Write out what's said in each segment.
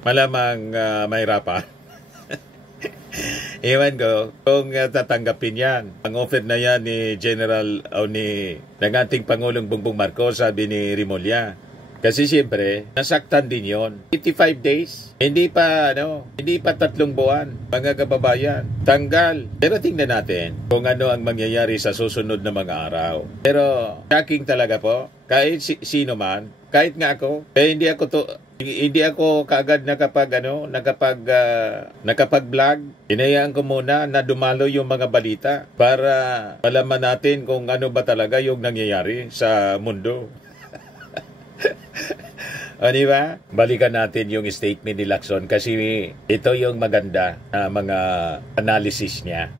malamang mahirapan. Ewan ko kung tatanggapin yan. Ang offer na yan ni General o ng ating Pangulong Bongbong Marcos, sabi ni Rimulya. Kasi siyempre, nasaktan din yon. 85 days. Hindi pa 3 buwan, mga kababayan. Tanggal. Pero tingnan natin kung ano ang mangyayari sa susunod na mga araw. Pero shocking talaga po. Kahit sino man, kahit nga ako, hindi ako kaagad nakapag-vlog. Hinayaan ko muna na dumalo yung mga balita para malaman natin kung ano ba talaga yung nangyayari sa mundo. O diba? Balikan natin yung statement ni Lacson kasi ito yung maganda na mga analysis niya.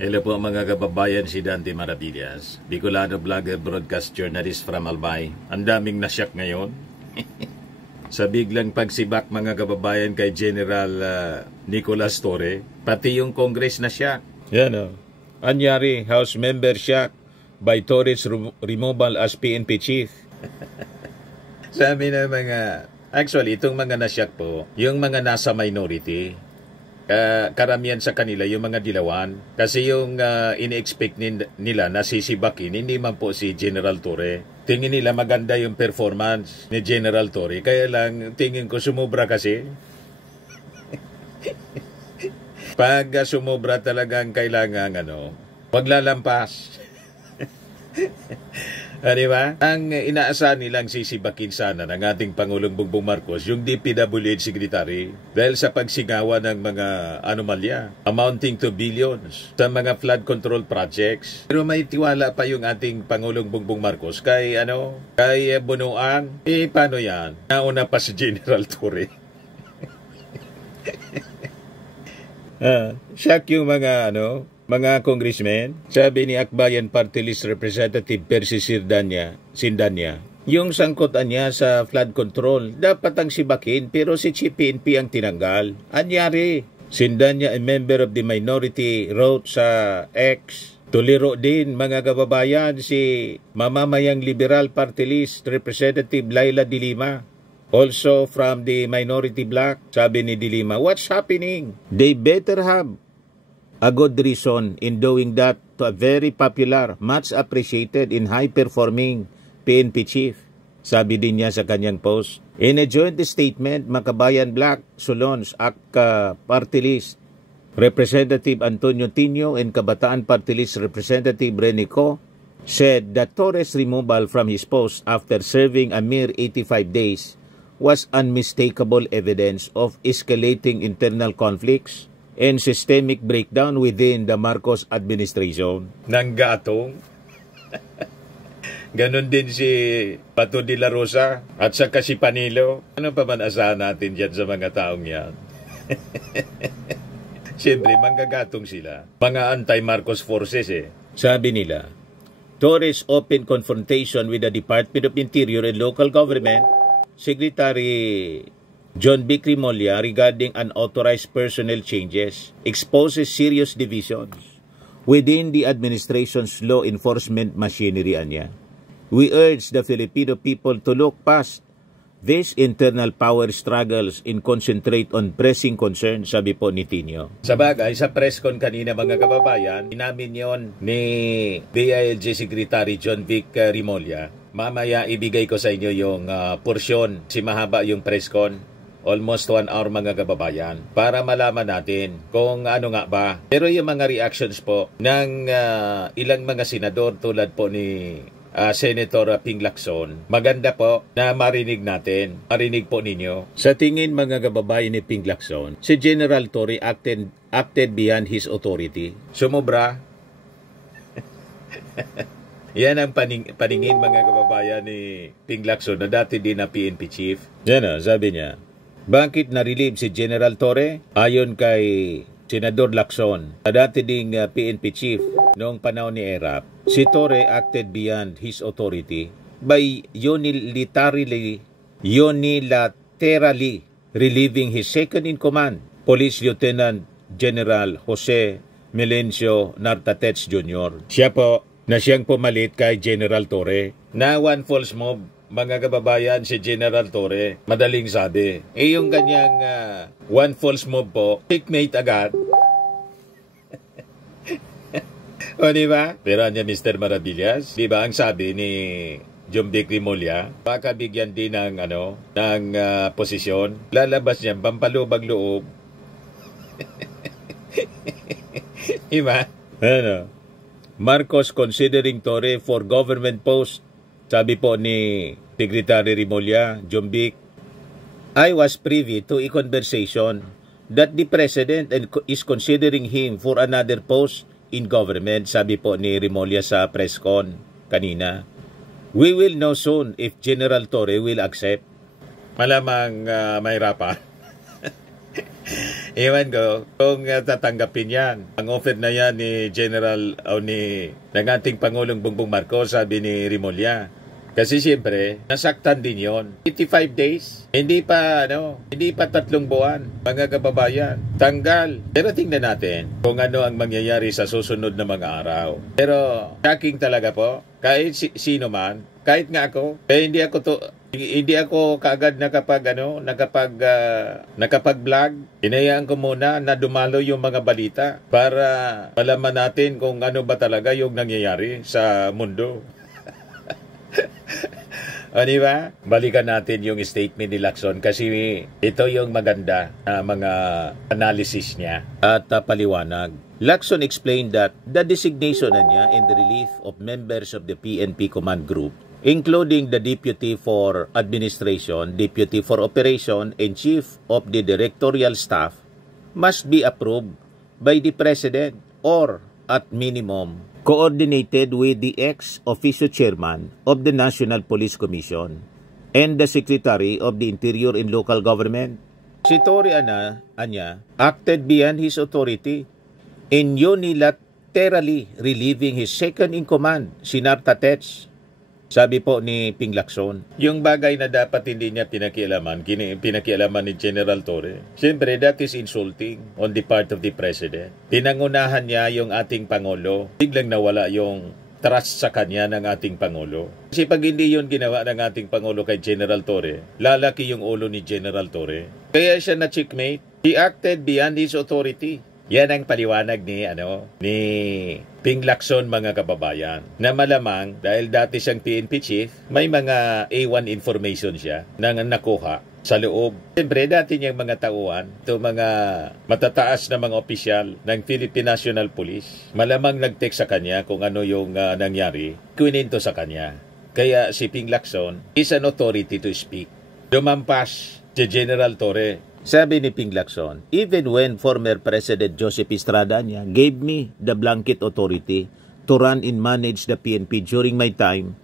Hello po mga kababayan, si Dante Maravillas, Bicolano vlogger, broadcast journalist from Albay. Ang daming nasyak ngayon. Sa biglang pagsibak mga kababayan kay General Nicolas Torre, pati yung Congress na siyak. Yan o. Anyari, House member siyak by Torre's removal as PNP chief. Sabi na actually itong mga nasyak po, yung mga nasa minority, karamihan sa kanila yung mga dilawan. Kasi yung ini-expect nila na sisibakin, hindi man po si General Torre. Tingin nila maganda yung performance ni General Torre. Kaya lang, tingin ko sumubra kasi. Pag sumubra talagang kailangan, wag lalampas. Diba? Ang inaasahan nilang sisibakin sana ng ating Pangulong Bongbong Marcos, yung DPWH Secretary, dahil sa pagsigawa ng mga anomalya, amounting to billions, sa mga flood control projects. Pero may tiwala pa yung ating Pangulong Bongbong Marcos kay Bunuan. Paano yan? Nauna pa si General Torre. Shock yung mga congressmen. Sabi ni Akbayan Party List Representative Percy Sindanya, yung sangkotan niya sa flood control, dapat ang sibakin pero si Chief PNP ang tinanggal. Anyari, Sindanya, a member of the minority, wrote sa X, tuliro din mga kababayan si mamamayang Liberal Party List Representative Laila De Lima. Also from the minority bloc, sabi ni De Lima, what's happening? They better have a good reason in doing that to a very popular, much appreciated in high-performing PNP chief. Sabi din niya sa kanyang post. In a joint statement, Makabayan Black, Solons, ACT Party List, Representative Antonio Tino and Kabataan Party List Representative Renico said that Torres' removal from his post after serving a mere 85 days was unmistakable evidence of escalating internal conflicts and systemic breakdown within the Marcos administration. Nang gatong. Ganon din si Pato de la Rosa at saka si Panilo. Ano pa man asahan natin dyan sa mga taong yan? Siyempre, manggagatong sila. Mga anti-Marcos forces Sabi nila, Torres open confrontation with the Department of Interior and Local Government, Secretary John B. Rimulya regarding unauthorized personnel changes exposes serious divisions within the administration's law enforcement machinery. We urge the Filipino people to look past these internal power struggles and concentrate on pressing concerns, sabi po ni Tino. Sa bagay, sa press con kanina mga kababayan, inamin yon ni DILG Secretary John Vic Rimulya. Mamaya ibigay ko sa inyo yung porsyon, si mahaba yung press con. Almost 1 hour mga kababayan para malaman natin kung ano nga ba. Pero yung mga reactions po ng ilang mga senador tulad po ni Senator Ping Lacson, maganda po na marinig natin, marinig po ninyo. Sa tingin mga kababayan ni Ping Lacson, si General Torre acted beyond his authority. Sumobra. Yan ang paningin mga kababayan ni Ping Lacson na dati din na PNP chief. Yan sabi niya. Bakit na-relieve si General Torre? Ayon kay Senador Lacson, dati ding PNP chief noong panahon ni ERAP, si Torre acted beyond his authority by unilaterally relieving his second in command, Police Lieutenant General Jose Melencio Nartatech Jr. Siya po na siyang pumalit kay General Torre. Na one false move, mga kababayan, si General Torre, madaling sabi. Yung kanyang one false move po, checkmate agad. O diba? Pero niya Mr. Maravillas, diba ang sabi ni Jumbik Rimulya, baka bigyan din ng posisyon, lalabas niya pampalubag loob. Diba? Ano? Marcos considering Torre for government post. Sabi po ni Secretary Rimulya, Jumbik, I was privy to a conversation that the President is considering him for another post in government. Sabi po ni Rimulya sa press con kanina. We will know soon if General Torre will accept. Malamang mahirapan. Ewan ko kung tatanggapin yan. Ang offer na yan ni General o ng ating Pangulong Bongbong Marcos, sabi ni Rimulya. Kasi siyempre, nasaktan din yon. 85 days, hindi pa 3 buwan, mga kababayan. Tanggal. Pero tingnan natin kung ano ang mangyayari sa susunod na mga araw. Pero shocking talaga po. Kahit sino man, kahit nga ako, hindi ako kaagad nakapag-vlog. Hinayaan ko muna na dumalo yung mga balita para malaman natin kung ano ba talaga yung nangyayari sa mundo. O diba? Balikan natin yung statement ni Lacson kasi ito yung maganda na mga analysis niya at paliwanag. Lacson explained that the designation niya in the relief of members of the PNP Command Group, including the Deputy for Administration, Deputy for Operation, and Chief of the Directorial Staff, must be approved by the President or, at minimum, coordinated with the ex-officio chairman of the National Police Commission and the Secretary of the Interior and Local Government. Si Torre anya acted beyond his authority in unilaterally relieving his second-in-command, si Nartatech. Sabi po ni Ping Lacson, yung bagay na dapat hindi niya pinakialaman ni General Torre. Siyempre, that is insulting on the part of the President. Pinangunahan niya yung ating Pangulo. Biglang nawala yung trust sa kanya ng ating Pangulo. Kasi pag hindi yun ginawa ng ating Pangulo kay General Torre, lalaki yung ulo ni General Torre. Kaya siya na checkmate. He acted beyond his authority. Yan ang paliwanag ni Ping Lacson, mga kababayan. Na malamang, dahil dati siyang PNP chief, may mga A1 information siya na nakuha sa loob. Siyempre, dati niyang mga tauhan, ito mga matataas na mga opisyal ng Philippine National Police, malamang nag-text sa kanya kung ano yung nangyari, kuninto sa kanya. Kaya si Ping Lacson is an authority to speak. Dumampas si General Torre. Sabi ni Ping Lacson, even when former President Joseph Estrada gave me the blanket authority to run and manage the PNP during my time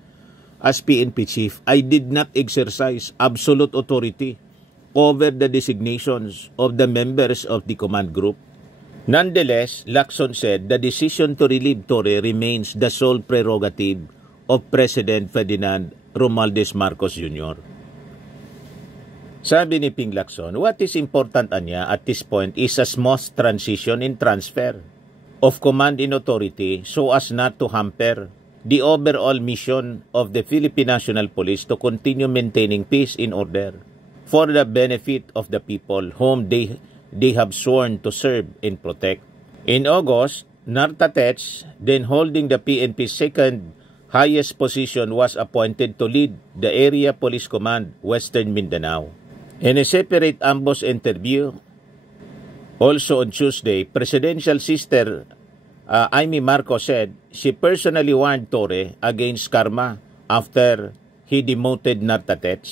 as PNP chief, I did not exercise absolute authority over the designations of the members of the command group. Nonetheless, Lacson said the decision to relieve Torre remains the sole prerogative of President Ferdinand Romualdez Marcos Jr. Sabi ni Ping Lacson, what is important anya at this point is a smooth transition in transfer of command and authority so as not to hamper the overall mission of the Philippine National Police to continue maintaining peace and order for the benefit of the people whom they have sworn to serve and protect. In August, Nartatech, then holding the PNP's second highest position, was appointed to lead the Area Police Command, Western Mindanao. In a separate ambush interview, also on Tuesday, Presidential Sister Amy Marcos said she personally warned Torre against karma after he demoted Nartatech.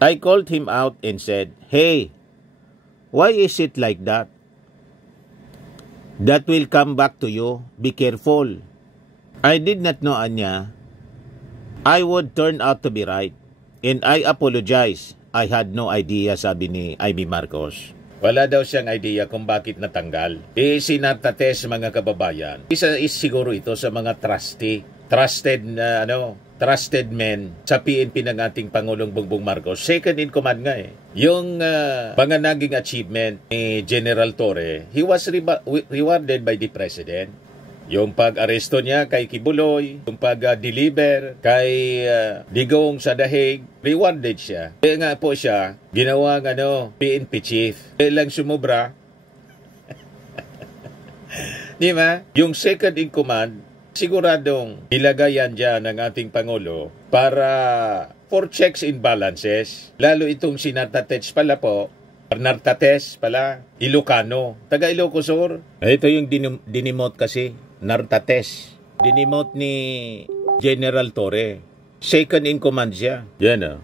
I called him out and said, "Hey, why is it like that? That will come back to you. Be careful." I did not know anya I would turn out to be right. And I apologize. I had no idea, sabi ni Amy Marcos. Wala daw siyang idea kung bakit natanggal. Si Nartatech, mga kababayan, isa is siguro ito sa mga trusted na trusted men sa PNP ng ating Pangulong Bongbong Marcos. Second in command nga eh. Yung mga naging achievement ni General Torre, he was rewarded by the President. Yung pag-aresto niya kay Kibuloy, yung pag-deliver kay Digong sa Dahig, rewarded siya. Kaya nga po siya, ginawang PNP chief. Kaya lang sumubra. Di ba? Yung second in command, siguradong ilagayan dyan ng ating Pangulo para for checks and balances. Lalo itong si Nartates pala po, Nartates pala, Ilocano, taga Ilocos Sur. Ito yung dinimote kasi, Nartates. Dinimote ni General Torre. Second in command siya. Yan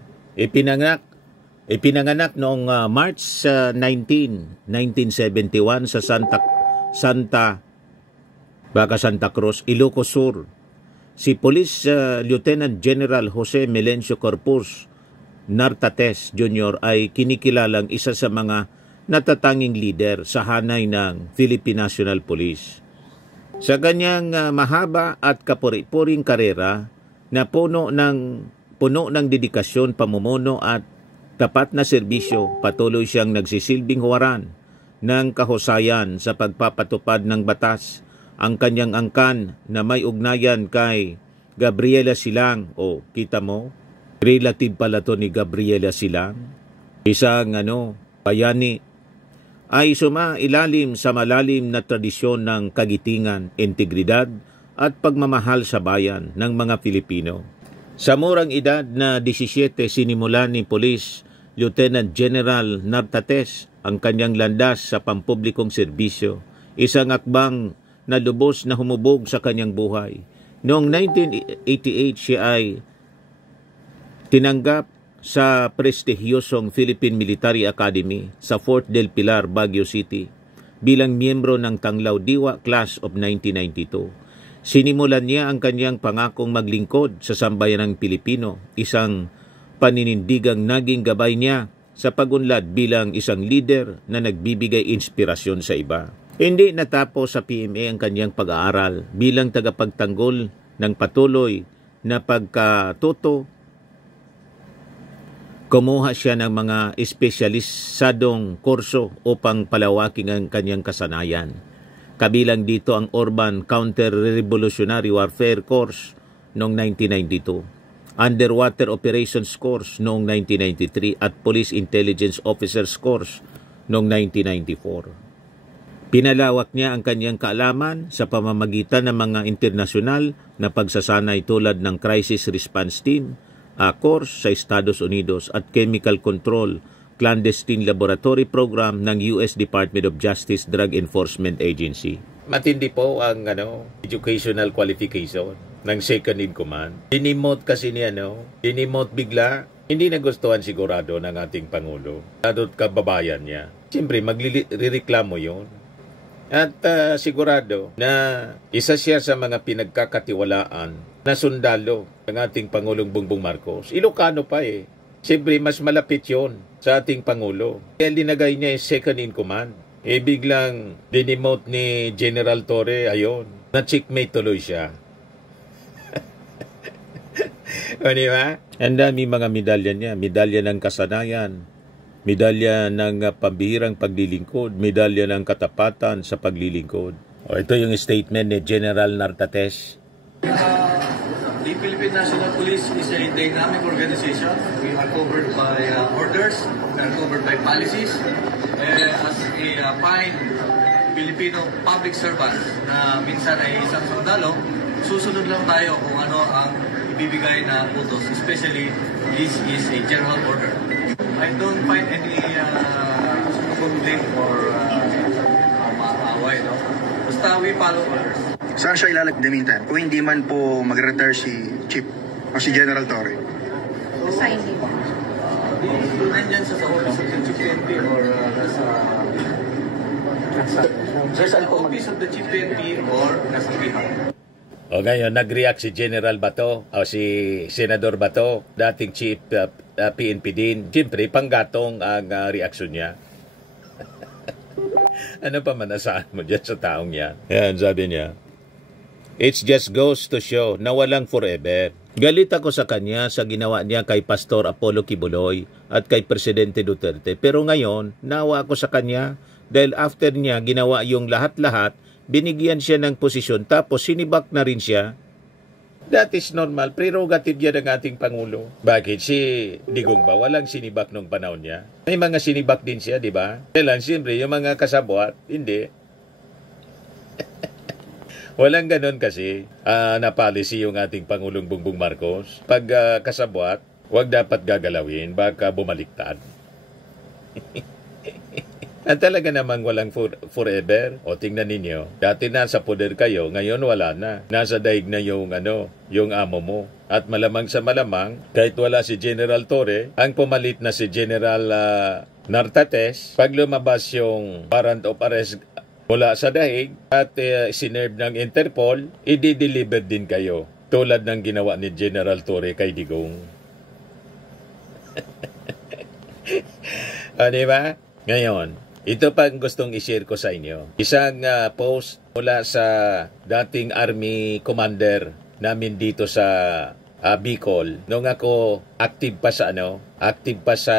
Ipinanganak noong March 19, 1971 sa Santa Cruz, Ilocos Sur. Si Police Lieutenant General Jose Melencio Corpus Nartates Jr. ay kinikilalang isa sa mga natatanging leader sa hanay ng Philippine National Police. Sa kanyang mahaba at kapuri-puring karera na puno ng dedikasyon, pamumuno at tapat na serbisyo, patuloy siyang nagsisilbing huwaran ng kahusayan sa pagpapatupad ng batas. Ang kanyang angkan na may ugnayan kay Gabriela Silang, kita mo, relative pala to ni Gabriela Silang, isang bayani, ay sumailalim sa malalim na tradisyon ng kagitingan, integridad at pagmamahal sa bayan ng mga Pilipino. Sa murang edad na 17, sinimulan ni Police Lieutenant General Nartates ang kanyang landas sa pampublikong serbisyo, isang akbang na lubos na humubog sa kanyang buhay. Noong 1988, siya ay tinanggap sa prestigyosong Philippine Military Academy sa Fort del Pilar, Baguio City bilang miyembro ng Tanglaw Diwa Class of 1992. Sinimulan niya ang kanyang pangakong maglingkod sa sambayanang Pilipino, isang paninindigang naging gabay niya sa pagunlad bilang isang leader na nagbibigay inspirasyon sa iba. Hindi natapos sa PMA ang kanyang pag-aaral bilang tagapagtanggol ng patuloy na pagkatuto. Kumuha siya ng mga espesyalisadong kurso upang palawakin ang kanyang kasanayan. Kabilang dito ang Urban Counter-Revolutionary Warfare Course noong 1992, Underwater Operations Course noong 1993 at Police Intelligence Officers Course noong 1994. Pinalawak niya ang kanyang kaalaman sa pamamagitan ng mga internasyonal na pagsasanay tulad ng Crisis Response Team, course sa Estados Unidos at Chemical Control Clandestine Laboratory Program ng US Department of Justice Drug Enforcement Agency. Matindi po ang educational qualification ng second in command. Dinimote kasi dinimote bigla. Hindi nagustuhan sigurado ng ating Pangulo. Lalo't kababayan niya. Siyempre, maglireklamo yun. At sigurado na isa siya sa mga pinagkakatiwalaan na sundalo ng ating Pangulong Bongbong Marcos. Ilocano pa eh. Siyempre, mas malapit yon sa ating Pangulo. Kaya linagay niya yung second in command. Biglang dinimote ni General Torre, ayun, na-checkmate tuloy siya. O diba? Ang dami mga medalya niya. Medalya ng kasanayan, medalya ng pambihirang paglilingkod, medalya ng katapatan sa paglilingkod. Ito yung statement ni General Nartates. The Philippine National Police is a dynamic organization. We are covered by orders, we are covered by policies. As a fine Filipino public servant na minsan ay isang sundalo, susunod lang tayo kung ano ang ibibigay na utos, especially this is a general order. I don't find any conflict or maaway. Basta we follow orders. Saan siya ilalagay in the meantime? Kung hindi man po mag-retire si Chief o si General Torre? Assign him. Nandyan sa office of the Chief PNP or nasa office of the Chief PNP or nasa Bihar. O ngayon, nag-react si General Bato o si Senador Bato, dating Chief PNP din. Siyempre, panggatong ang reaksyon niya. Ano pa manasaan mo dyan sa taong yan? Yan, sabi niya. It just goes to show na walang forever. Galit ako sa kanya sa ginawa niya kay Pastor Apollo Kibuloy at kay Presidente Duterte. Pero ngayon, nawa ako sa kanya dahil after niya ginawa yung lahat-lahat, binigyan siya ng posisyon tapos sinibak na rin siya. That is normal. Prerogative yan ng ating Pangulo. Bakit? Si Digong ba? Walang sinibak nung panahon niya. May mga sinibak din siya, di ba? Kailan, siyempre, yung mga kasabwat, hindi. Walang ganun kasi na policy yung ating Pangulong Bongbong Marcos. Pag kasabwat, wag dapat gagalawin, baka bumaliktad. At talaga namang walang forever. O tingnan ninyo, dati nasa poder kayo, ngayon wala na. Nasa daig na yung amo mo. At malamang sa malamang, kahit wala si General Torre, ang pumalit na si General Nartates, pag lumabas yung warrant of arrest mula sa daig at sinerve ng Interpol, i-deliver din kayo. Tulad ng ginawa ni General Torre kay Digong. Diba? Ngayon, ito pa ang gustong i-share ko sa inyo. Isang post mula sa dating Army Commander namin dito sa Bicol. Nung ako active pa sa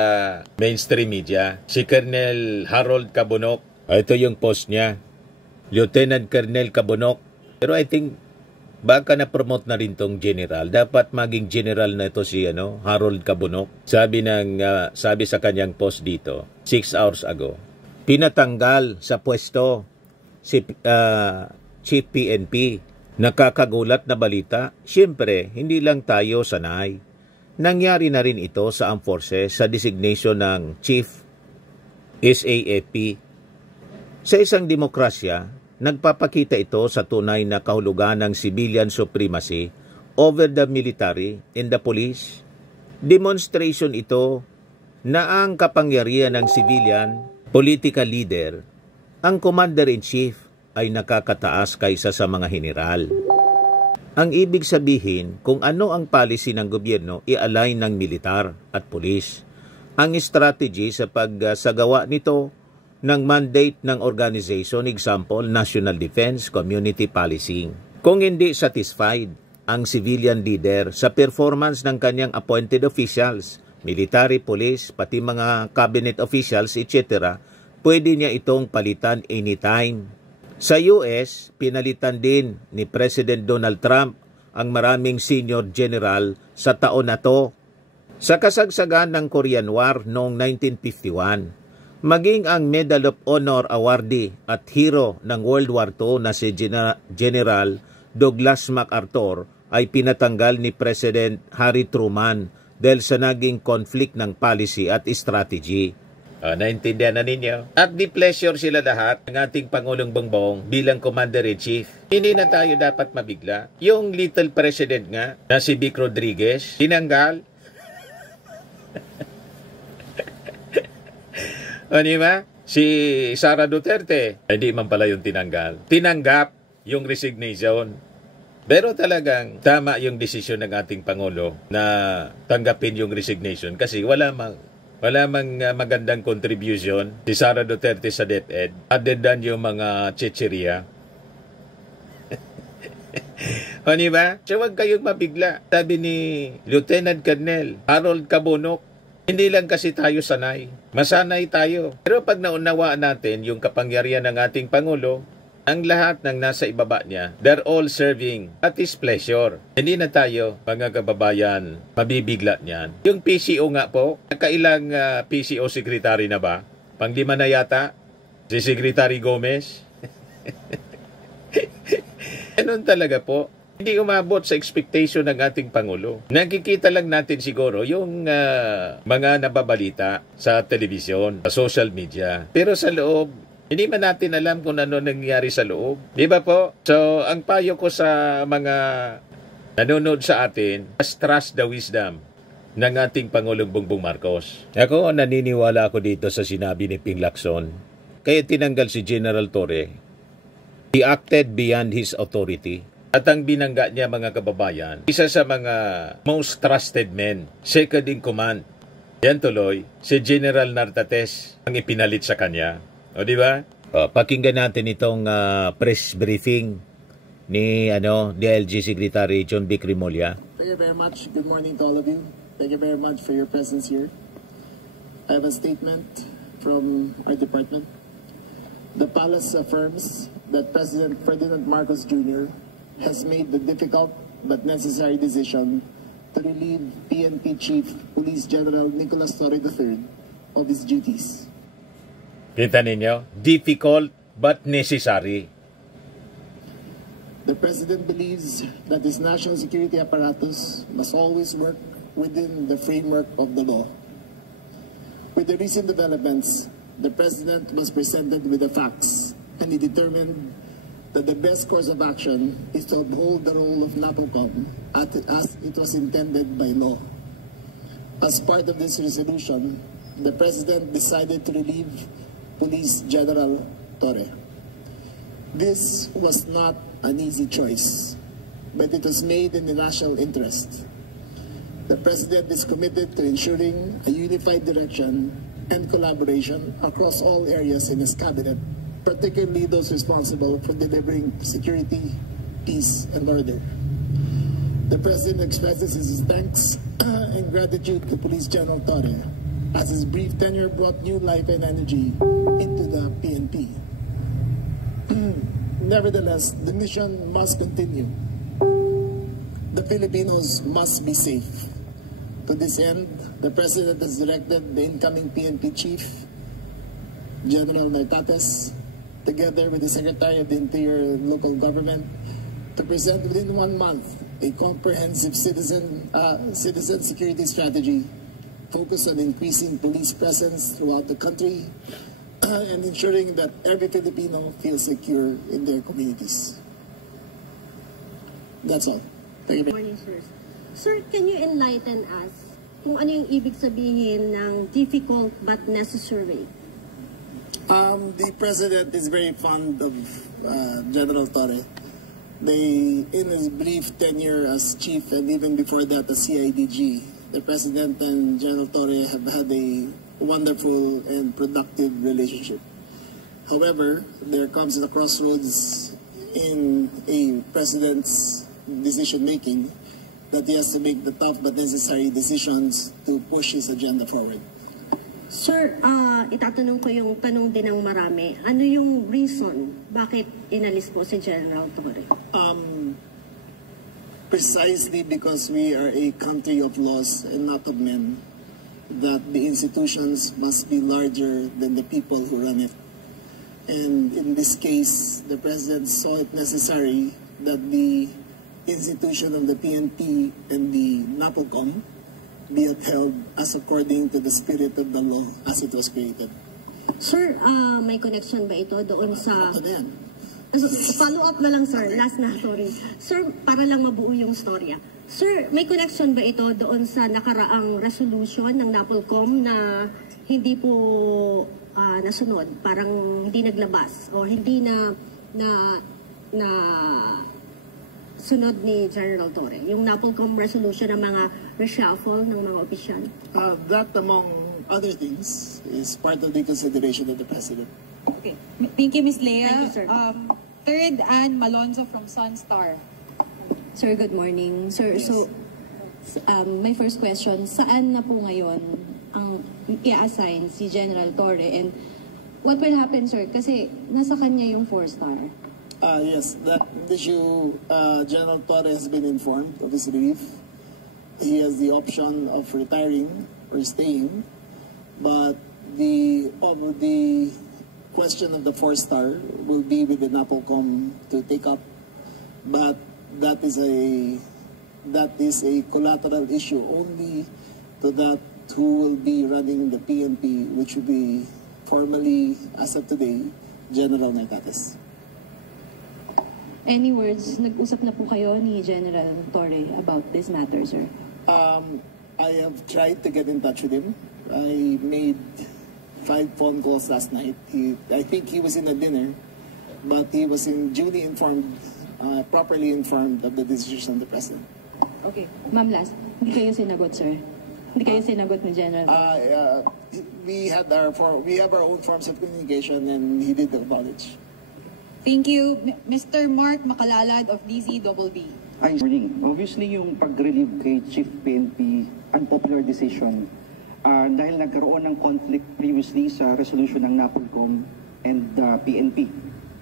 mainstream media, si Colonel Harold Cabonok. Ito yung post niya. Lieutenant Colonel Cabonok. Pero I think baka na-promote na rin tong general. Dapat maging general na ito si Harold Cabonok. Sabi sa kanyang post dito, 6 hours ago. Pinatanggal sa pwesto si Chief PNP. Nakakagulat na balita. Siyempre, hindi lang tayo sanay. Nangyari na rin ito sa Armed Forces sa designation ng Chief SAFP. Sa isang demokrasya, nagpapakita ito sa tunay na kahulugan ng civilian supremacy over the military and the police. Demonstration ito na ang kapangyarihan ng civilian political leader, ang commander-in-chief ay nakakataas kaysa sa mga general. Ang ibig sabihin, kung ano ang policy ng gobyerno, i-align ng militar at pulis. Ang strategy sa pagsagawa nito ng mandate ng organization, example, National Defense, Community Policing. Kung hindi satisfied ang civilian leader sa performance ng kanyang appointed officials, military, police, pati mga cabinet officials, etc., pwede niya itong palitan anytime. Sa US, pinalitan din ni President Donald Trump ang maraming senior general sa taon na to. Sa kasagsagan ng Korean War noong 1951, maging ang Medal of Honor awardee at hero ng World War II na si General Douglas MacArthur ay pinatanggal ni President Harry Truman dahil sa naging conflict ng policy at strategy. Naintindihan na ninyo? At di-pleasure sila lahat ng ating Pangulong Bongbong bilang Commander-in-Chief. Hindi na tayo dapat mabigla. Yung little president nga na si Vic Rodriguez, tinanggal. Diba? Si Sara Duterte, hindi man pala yung tinanggal. Tinanggap yung resignation. Pero talagang tama yung desisyon ng ating Pangulo na tanggapin yung resignation kasi wala mang magandang contribution si Sara Duterte sa DepEd other than yung mga chicheria. Diba? So huwag kayong mabigla. Sabi ni Lieutenant Colonel Harold Cabonok, hindi lang kasi tayo sanay. Masanay tayo. Pero pag naunawaan natin yung kapangyarihan ng ating Pangulo, ang lahat ng nasa ibaba niya, they're all serving at his pleasure. Hindi na tayo, mga kababayan, mabibigla niyan. Yung PCO nga po, nakailang PCO secretary na ba? Pang-5 na yata? Si Secretary Gomez? Ganun talaga po. Hindi umabot sa expectation ng ating Pangulo. Nakikita lang natin siguro yung mga nababalita sa telebisyon, sa social media. Pero sa loob, hindi man natin alam kung ano nangyari sa loob. Di ba po? So, ang payo ko sa mga nanonood sa atin, trust the wisdom ng ating Pangulong Bongbong Marcos. Ako, naniniwala ako dito sa sinabi ni Ping Lacson. Kaya tinanggal si General Torre. He acted beyond his authority. At ang binangga niya, mga kababayan, isa sa mga most trusted men, second in command. Yan tuloy, si General Nartates ang ipinalit sa kanya. O di ba? Pakinggan natin itong press briefing ni DILG Secretary John Vic Rimulya. Thank you very much. Good morning to all of you. Thank you very much for your presence here. I have a statement from our department. The palace affirms that President Ferdinand Marcos Jr. has made the difficult but necessary decision to relieve PNP Chief Police General Nicolas Torre III of his duties. Kita ninyo? Difficult but necessary. The President believes that his national security apparatus must always work within the framework of the law. With the recent developments, the President was presented with the facts, and he determined that the best course of action is to uphold the role of NAPOLCOM as it was intended by law. As part of this resolution, the President decided to relieve Police General Torre. This was not an easy choice, but it was made in the national interest. The President is committed to ensuring a unified direction and collaboration across all areas in his cabinet, particularly those responsible for delivering security, peace, and order. The President expresses his thanks and gratitude to Police General Torre, as his brief tenure brought new life and energy into the PNP. Nevertheless, the mission must continue. The Filipinos must be safe. To this end, the President has directed the incoming PNP Chief, General Nartates, together with the Secretary of the Interior and Local Government, to present within 1 month a comprehensive citizen security strategy focused on increasing police presence throughout the country and ensuring that every Filipino feels secure in their communities. That's all. Thank you. Good morning, sir. Sir, can you enlighten us kung ano yung ibig sabihin ng difficult but necessary? The President is very fond of General Torre. In his brief tenure as chief and even before that as CIDG, the President and General Torre have had a wonderful and productive relationship. However, there comes a crossroads in a President's decision-making that he has to make the tough but necessary decisions to push his agenda forward. Sir, itatanong ko yung tanong din ng marami. Ano yung reason bakit inalis po si General Torre? Precisely because we are a country of laws and not of men, that the institutions must be larger than the people who run it. And in this case, the President saw it necessary that the institution of the PNP and the NAPOLCOM be upheld as according to the spirit of the law as it was created. Sir, may connection ba ito doon sa... Ano yan? Follow up na lang, sir. Last na, sorry. Sir, para lang mabuo yung storya. Sir, may connection ba ito doon sa nakaraang resolution ng NAPOLCOM na hindi po nasunod? Parang hindi naglabas o hindi na sunod ni General Torre? Yung NAPOLCOM resolution ng mga reshuffle ng mga opisyal? That, among other things, is part of the consideration of the President. Okay. Thank you, Ms. Lea. Thank you, sir. Third, Ann Malonzo from Sunstar. Sir, good morning. Sir, Yes. so, my first question, saan na po ngayon ang i-assign si General Torre? And what will happen, sir? Kasi nasa kanya yung 4-star. Yes, that issue, General Torre has been informed of his relief. He has the option of retiring or staying, but the question of the 4-star will be with the NAPOLCOM to take up, but that is a collateral issue only to that who will be running the PNP, which will be formally, as of today, General Nartates. Any words, nag-usap na po kayo ni General Torre about this matter, sir? I have tried to get in touch with him. I made 5 phone calls last night. I think he was in a dinner, but he was duly informed, properly informed of the decision of the President. Okay. Ma'am, last, hindi kayo sinagot, sir? Hindi kayo sinagot ni General? We have our own forms of communication, and he did acknowledge. Thank you. Mr. Mark Makalalad of DZBB. Hi, morning. Obviously, yung pag-relieve kay Chief PNP, unpopular decision. Dahil nagkaroon ng conflict previously sa resolution ng NAPOLCOM and PNP.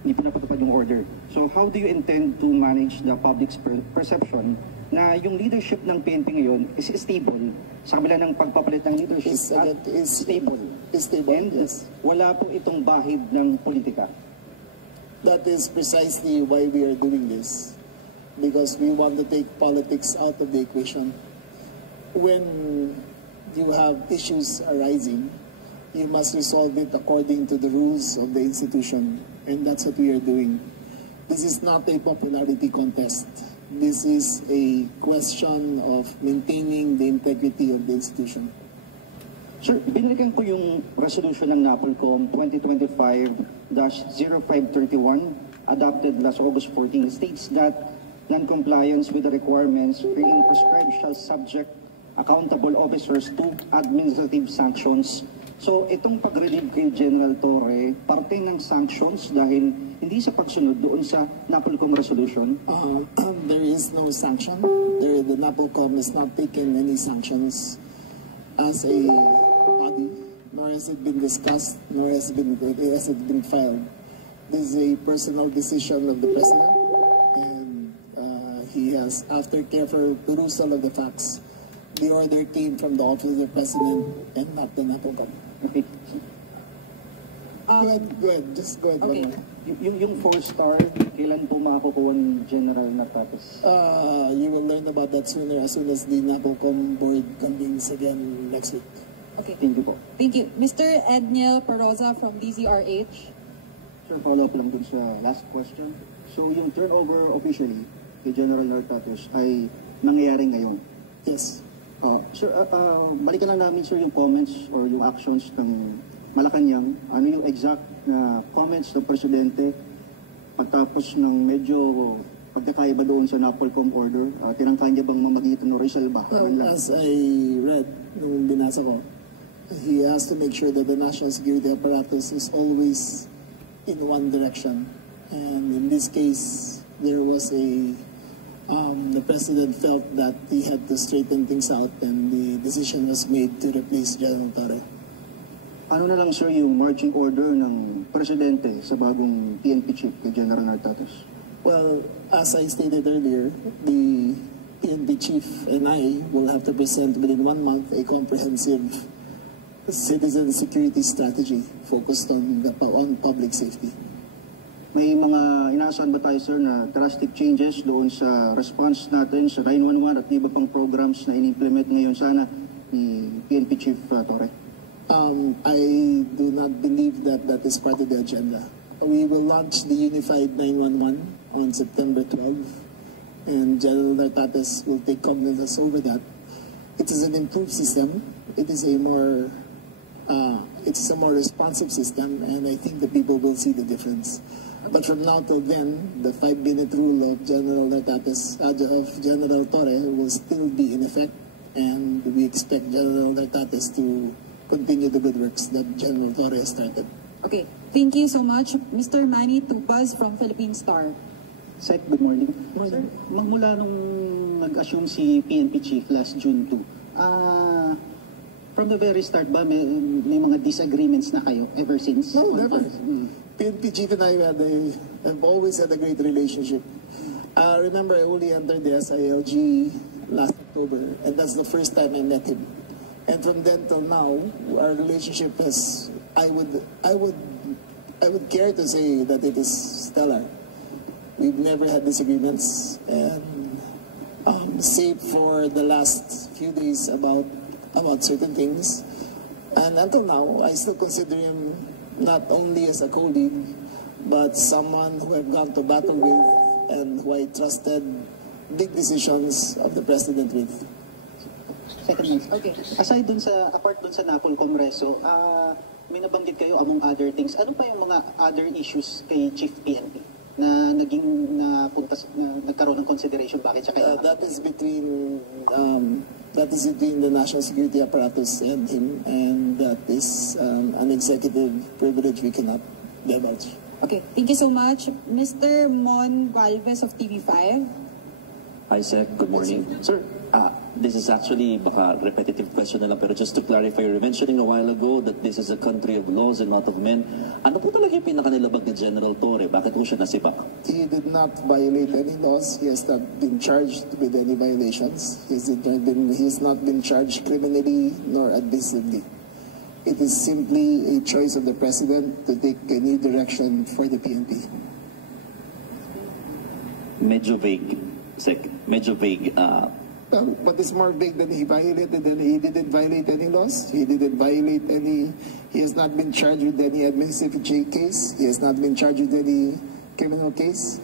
Hindi po napatupad yung order. So how do you intend to manage the public's perception na yung leadership ng PNP ngayon is stable sa kabila ng pagpapalit ng leadership Is stable? stable, And yes. wala po itong bahid ng politika. That is precisely why we are doing this. Because we want to take politics out of the equation. When you have issues arising, you must resolve it according to the rules of the institution. And that's what we are doing. This is not a popularity contest. This is a question of maintaining the integrity of the institution. Sir, binalikan ko yung resolution ng NAPOLCOM 2025-0531 adopted last August 14 states that non-compliance with the requirements creating prescribed shall subject accountable officers to administrative sanctions. So itong pag-relieve kay General Torre, parte ng sanctions dahil hindi sa pagsunod doon sa NAPOLCOM resolution? There is no sanction. The NAPOLCOM has not taken any sanctions as a body, nor has it been discussed, nor has it been filed. This is a personal decision of the President, and he has, after careful perusal of the facts, the order came from the office of the President and not the NAPOLCOM. Okay. Go ahead, just go ahead. Okay. Yung 4-star, kailan po makakukuha ng General Nartates? You will learn about that sooner, as soon as the NAPOLCOM board convenes again next week. Okay. Thank you po. Thank you. Mr. Edniel Peroza from DZRH. Sir, follow-up lang dun sa last question. So yung turnover officially kay General Nartates ay nangyayari ngayon? Yes. Sir, balikan lang namin sir yung comments or yung actions ng Malacanang. Ano yung exact na comments ng Presidente pagtapos ng medyo pagkakaiba doon sa NAPOLCOM order? Tinangka niya bang mamagitan ng Rizal ba? As I read nung binasa ko, he has to make sure that the national security apparatus is always in one direction. And in this case, there was the President felt that he had to straighten things out, and the decision was made to replace General Torre. Ano na lang sir yung marching order ng Presidente sa bagong PNP chief kay General Nartates? Well, as I stated earlier, the PNP chief and I will have to present within 1 month a comprehensive citizen security strategy focused on public safety. May mga inaasahan ba tayo sir na drastic changes doon sa response natin sa 911 at iba pang programs na in-implement ngayon sana ni PNP Chief Torre? I do not believe that that is part of the agenda. We will launch the Unified 911 on September 12, and General Nartates will take cognizance over that. It is an improved system. It is a more responsive system, and I think the people will see the difference. But from now till then, the 5-minute rule of General Nartates, of General Torre, will still be in effect, and we expect General Nartates to continue the good works that General Torre has started. Okay. Thank you so much. Mr. Manny Tupaz from Philippine Star. Sec, good morning. Sir, magmula nung nag-assume si PNP Chief last June 2, from the very start ba may mga disagreements na kayo ever since? No, never. PNP Chief and I have always had a great relationship. Remember, I only entered the SILG last October, and that's the first time I met him. And from then till now, our relationship has, I would care to say that it is stellar. We've never had disagreements, and save for the last few days about certain things. And until now, I still consider him not only as a colleague, but someone who I've gone to battle with and who I trusted big decisions of the President with. Secondly, Okay. aside dun sa, apart dun sa NAPOLCOM Reso, may nabanggit kayo among other things. Ano pa yung mga other issues kay Chief PNP na nagkaroon ng consideration bakit siya kailangan? That is between the national security apparatus and him, and that is an executive privilege we cannot divulge. Okay, thank you so much. Mr. Mon Galvez of TV5. Hi, Sec. Good morning. Sir, this is actually baka repetitive question na lang, pero just to clarify, you were mentioning a while ago that this is a country of laws and not of men. Ano po talaga yung pinakanilabag ni General Torre? Bakit po siya nasibak? He did not violate any laws. He has not been charged with any violations. He has not been charged criminally nor admissively. It is simply a choice of the President to take a new direction for the PNP. Medyo vague. Sec, medyo vague. What is more vague than he violated? Then he didn't violate any laws. He didn't violate any. He has not been charged with any administrative case. He has not been charged with any criminal case.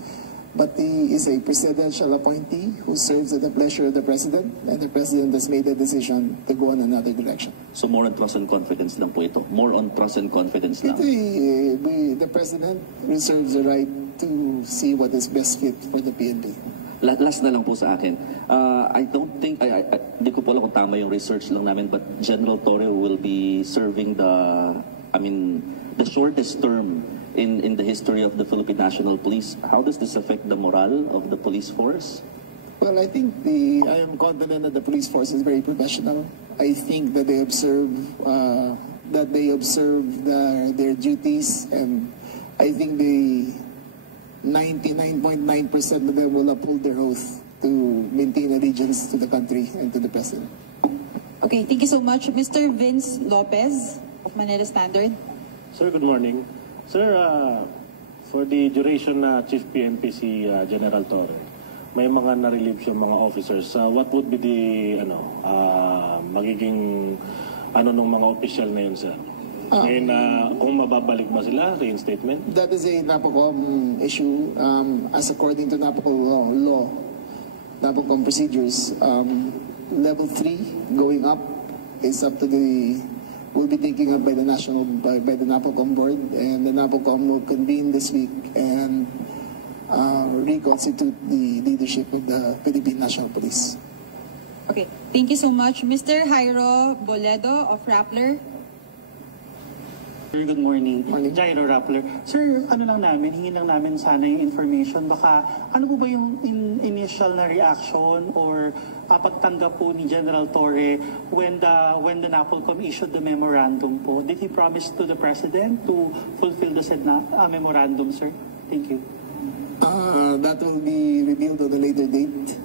But he is a presidential appointee who serves at the pleasure of the President, and the President has made a decision to go in another direction. So more on trust and confidence lang po ito? More on trust and confidence lang? The President reserves the right to see what is best fit for the PNP. Last na lang po sa akin. I don't think, di ko po alam kung tama yung research lang namin, but General Torre will be serving the shortest term in the history of the Philippine National Police. How does this affect the morale of the police force? Well, I think I am confident that the police force is very professional. I think that they observe their duties, and I think 99.9% of them will uphold their oath to maintain allegiance to the country and to the President. Okay, thank you so much. Mr. Vince Lopez of Manila Standard. Sir, good morning. Sir, for the duration na Chief PNP si General Torre, may mga na-relieve yung mga officers. What would be the magiging nung mga official na yun, sir? Ngayon, kung mababalik ba sila, reinstatement? That is a NAPOCOM issue. As according to NAPOCOM law, NAPOCOM procedures, level 3 going up is up to will be taken up by the NAPOCOM board, and the NAPOCOM will convene this week and reconstitute the leadership of the Philippine National Police. Okay, thank you so much. Mr. Jairo Boledo of Rappler. Good morning. Jairo Rappler. Sir, hingin lang namin sana yung information. Baka, ano po ba yung initial na reaction or pagtanggap po ni General Torre when the NAPOLCOM issued the memorandum po? Did he promise to the President to fulfill the said memorandum, sir? Thank you. That will be revealed on a later date.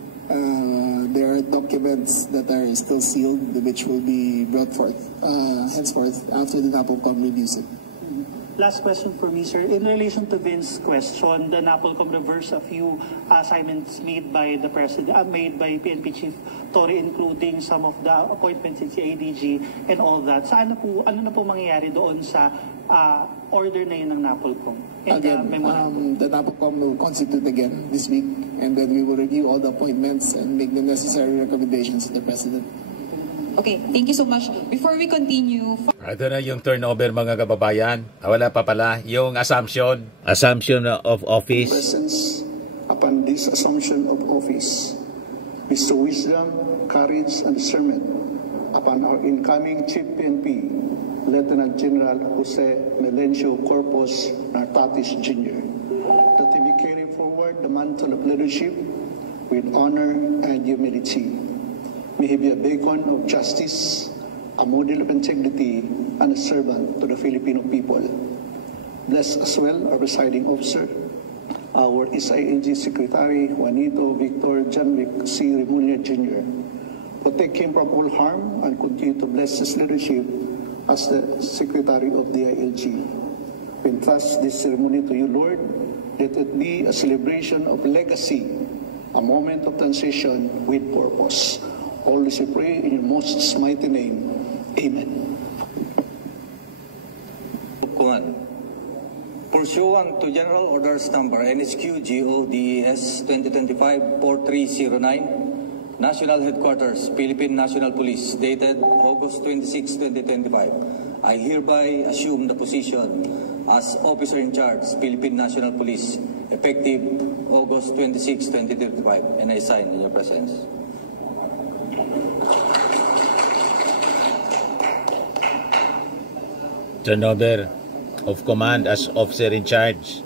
There are documents that are still sealed, which will be brought forth henceforth after the NAPOLCOM reviews it. Last question for me, sir. In relation to Vince's question, the NAPOLCOM reversed a few assignments made by the President, made by PNP Chief Torre, including some of the appointments in CIDG and all that. So ano na po mangyayari doon sa order na yun ng NAPOLCOM? Again, the NAPOLCOM will constitute again this week, and then we will review all the appointments and make the necessary recommendations to the President. Okay, thank you so much. Before we continue... Ito na yung turnover, mga kababayan. Wala pa pala yung assumption of office. Presence upon this assumption of office, bestow wisdom, courage, and discernment upon our incoming Chief PNP, Lieutenant General Jose Melencio Corpus Nartatis Jr., that he may carry forward the mantle of leadership with honor and humility. May he be a beacon of justice, a model of integrity, and a servant to the Filipino people. Bless as well our presiding officer, our SING Secretary Juanito Victor Janvic C. Remulla Jr. Protect him from all harm and continue to bless his leadership as the Secretary of the ILG. We entrust this ceremony to you, Lord. Let it be a celebration of legacy, a moment of transition with purpose. All this we pray in your most mighty name. Amen. Pursuant to General Orders Number NSQ-GO-DES 2025-4309, National Headquarters, Philippine National Police, dated August 26, 2025, I hereby assume the position as Officer in Charge, Philippine National Police, effective August 26, 2025, and I sign in your presence. Turnover. of command as officer in charge.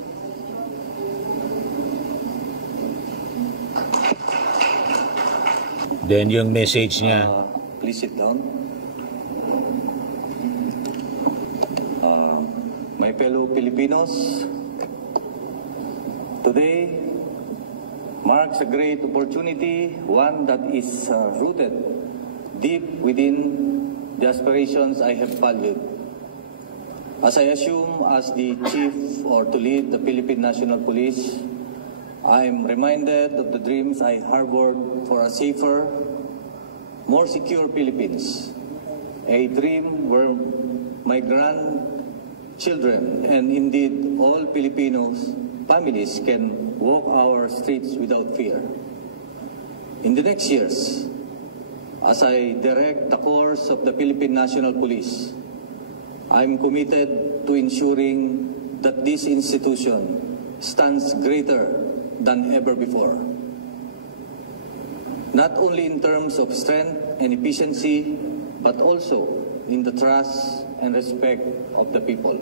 Then yung message niya. Please sit down. My fellow Filipinos, today marks a great opportunity, one that is rooted deep within the aspirations I have valued. As I assume as the chief or to lead the Philippine National Police, I am reminded of the dreams I harbored for a safer, more secure Philippines. A dream where my grandchildren and indeed all Filipinos families can walk our streets without fear. In the next years, as I direct the course of the Philippine National Police, I'm committed to ensuring that this institution stands greater than ever before. Not only in terms of strength and efficiency, but also in the trust and respect of the people.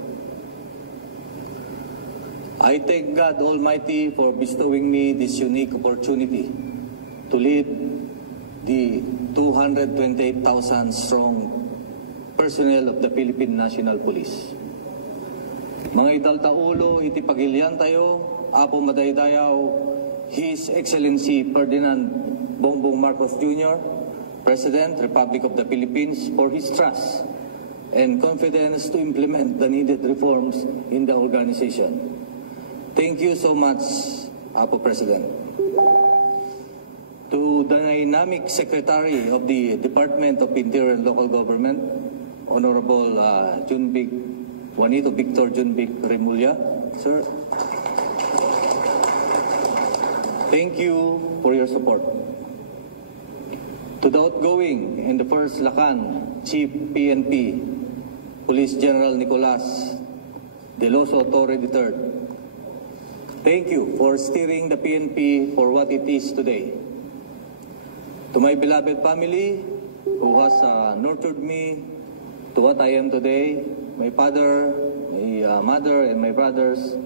I thank God Almighty for bestowing me this unique opportunity to lead the 228,000 strong personnel of the Philippine National Police. Mga idaltaulo, iti pagilian tayo, Apo Madaydayaw, His Excellency Ferdinand Bongbong Marcos Jr., President, Republic of the Philippines, for his trust and confidence to implement the needed reforms in the organization. Thank you so much, Apo President. To the dynamic Secretary of the Department of Interior and Local Government, Honorable Juanito Victor Junbic Remulla, sir. Thank you for your support. To the outgoing and the first Lacan Chief PNP, Police General Nicolas De Loso Torre III, thank you for steering the PNP for what it is today. To my beloved family who has nurtured me to what I am today, my father, my mother, and my brothers,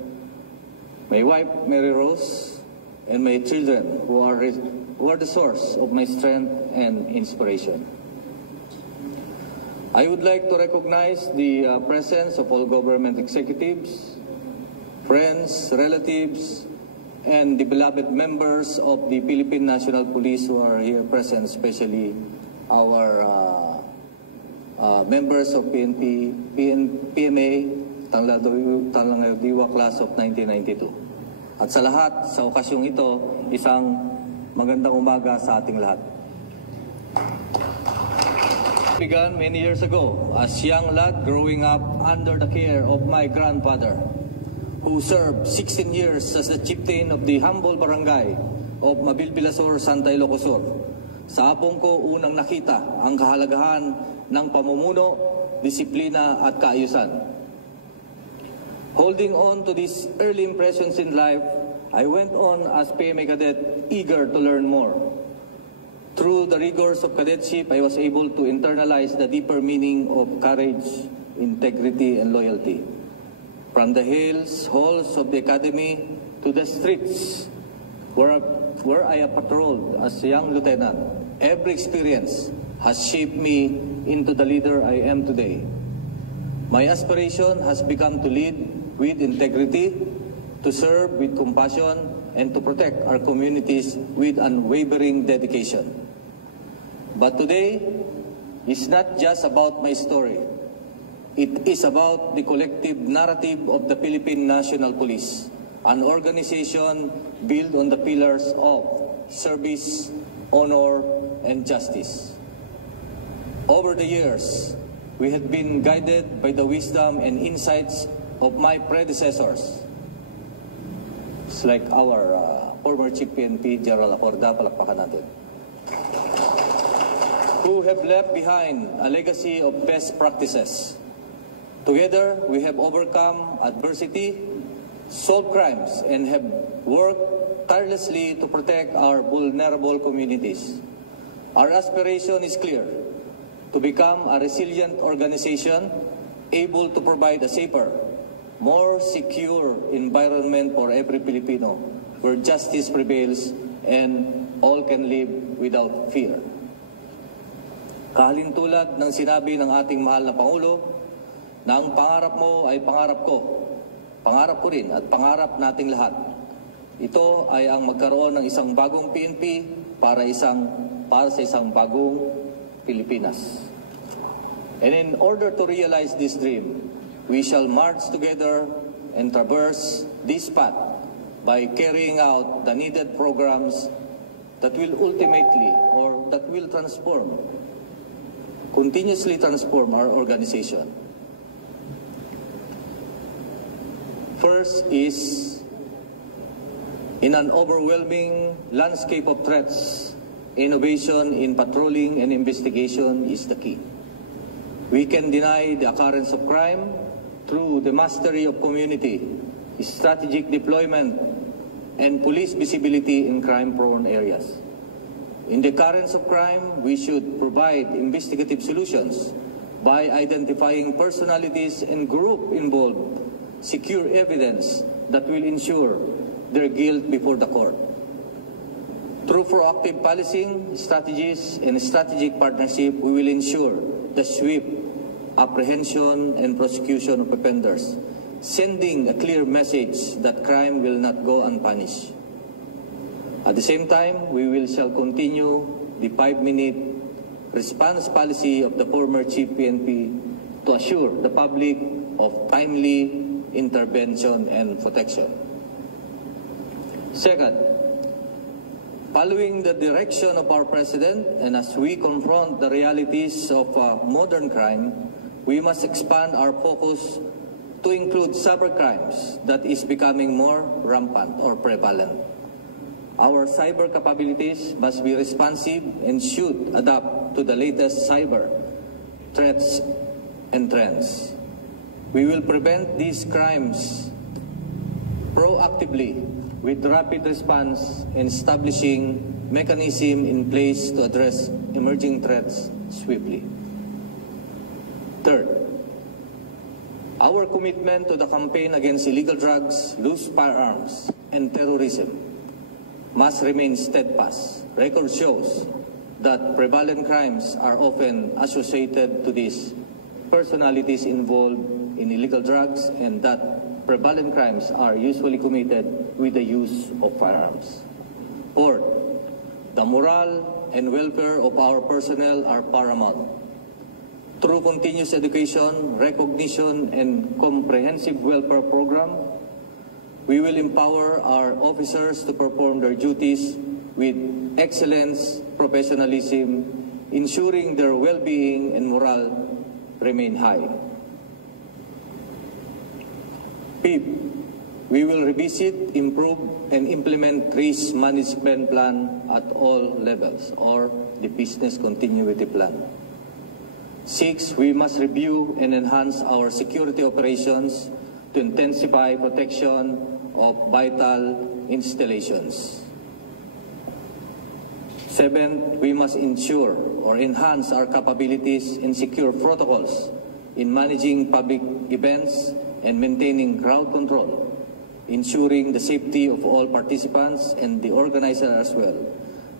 my wife, Mary Rose, and my children who are the source of my strength and inspiration. I would like to recognize the presence of all government executives, friends, relatives, and the beloved members of the Philippine National Police who are here present, especially our members of PMA, Talangadiwa Class of 1992. At sa lahat, sa okasyong ito, isang magandang umaga sa ating lahat. Began many years ago as young lad growing up under the care of my grandfather, who served 16 years as the chieftain of the humble barangay of Mabilbilasor, Santa Ilocos Sur. Sa apong ko unang nakita ang kahalagahan ng pamumuno, disiplina at kaayusan. Holding on to these early impressions in life, I went on as PMA cadet, eager to learn more. Through the rigors of cadetship, I was able to internalize the deeper meaning of courage, integrity, and loyalty. From the halls of the academy to the streets where I patrolled as a young lieutenant, every experience has shaped me into the leader I am today. My aspiration has become to lead with integrity, to serve with compassion, and to protect our communities with unwavering dedication. But today is not just about my story. It is about the collective narrative of the Philippine National Police, an organization built on the pillars of service, honor, and justice. Over the years, we have been guided by the wisdom and insights of my predecessors. It's like our former Chief PNP, General Acorda, palakpakan natin, who have left behind a legacy of best practices. Together, we have overcome adversity, solved crimes, and have worked tirelessly to protect our vulnerable communities. Our aspiration is clear: to become a resilient organization able to provide a safer, more secure environment for every Filipino, where justice prevails and all can live without fear. Kahalintulad ng sinabi ng ating mahal na Pangulo, na ang pangarap mo ay pangarap ko rin at pangarap nating lahat. Ito ay ang magkaroon ng isang bagong PNP para sa isang bagong Pilipinas. And in order to realize this dream, we shall march together and traverse this path by carrying out the needed programs that will ultimately, or that will continuously transform our organization. First is, in an overwhelming landscape of threats, innovation in patrolling and investigation is the key. We can deny the occurrence of crime through the mastery of community, strategic deployment, and police visibility in crime-prone areas. In the occurrence of crime, we should provide investigative solutions by identifying personalities and groups involved, secure evidence that will ensure their guilt before the court. Through proactive policing strategies and strategic partnership, we will ensure the swift apprehension and prosecution of offenders, sending a clear message that crime will not go unpunished. At the same time, we shall continue the 5-minute response policy of the former Chief PNP to assure the public of timely intervention and protection. Second, following the direction of our President and as we confront the realities of modern crime, we must expand our focus to include cybercrimes that is becoming more rampant or prevalent. Our cyber capabilities must be responsive and should adapt to the latest cyber threats and trends. We will prevent these crimes proactively with rapid response and establishing mechanisms in place to address emerging threats swiftly. Third, our commitment to the campaign against illegal drugs, loose firearms, and terrorism must remain steadfast. Record shows that prevalent crimes are often associated to these personalities involved in illegal drugs, and that prevalent crimes are usually committed with the use of firearms. Fourth, the moral and welfare of our personnel are paramount. Through continuous education, recognition, and comprehensive welfare program, we will empower our officers to perform their duties with excellence, professionalism, ensuring their well-being and morale remain high. Fifth, we will revisit, improve, and implement risk management plan at all levels, or the business continuity plan. Six, we must review and enhance our security operations to intensify protection of vital installations. Seventh, we must ensure or enhance our capabilities in secure protocols in managing public events and maintaining crowd control, ensuring the safety of all participants and the organizer as well,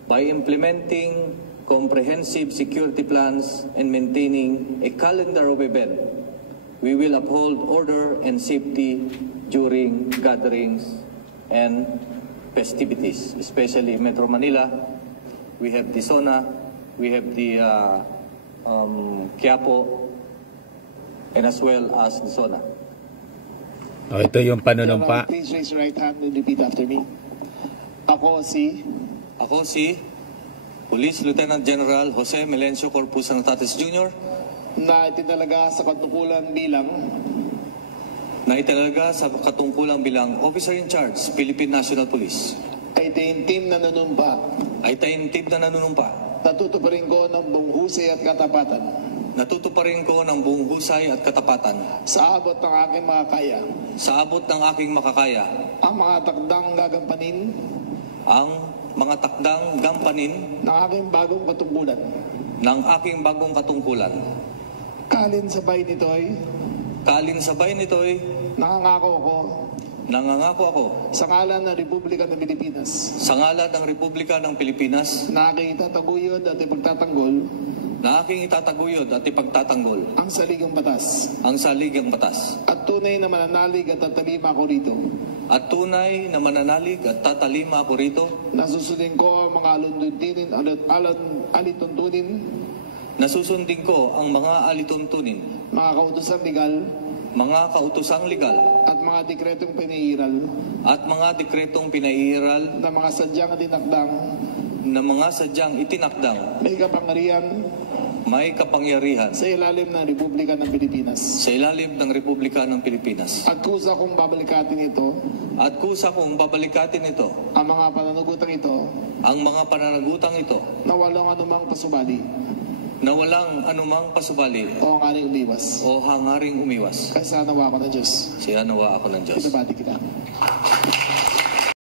by implementing comprehensive security plans and maintaining a calendar of events. We will uphold order and safety during gatherings and festivities, especially in Metro Manila. We have the SONA, we have the Quiapo, and as well as the SONA. Ito yung panunumpa. Please raise your right hand and repeat after me. Ako si Police Lieutenant General Jose Melencio Corpus Natatis Jr. na itinalaga sa katungkulan bilang Officer in Charge, Philippine National Police. Ay taintim na nanunumpa. Natutuparin ko ng buong husay at katapatan. Sa abot ng aking makakaya. Ang mga takdang gampanin. Ng aking bagong katungkulan. Kalin sabay nito'y Nangangako ako sa ngalan ng Republika ng Pilipinas na aking itataguyod at ipagtatanggol ang saligang batas at tunay na mananalig at tatalima ako rito na susundin ko ang mga alituntunin mga kautosang legal at mga dekretong pinairal na mga sadyang itinakdang may kapangyarihan sa ilalim ng Republika ng Pilipinas. At kusa kong babalikatin ito ang mga pananagutang ito na walang anumang pasubali o hangaring umiwas. Kaya nawa ako ng Diyos. Pinabati kita.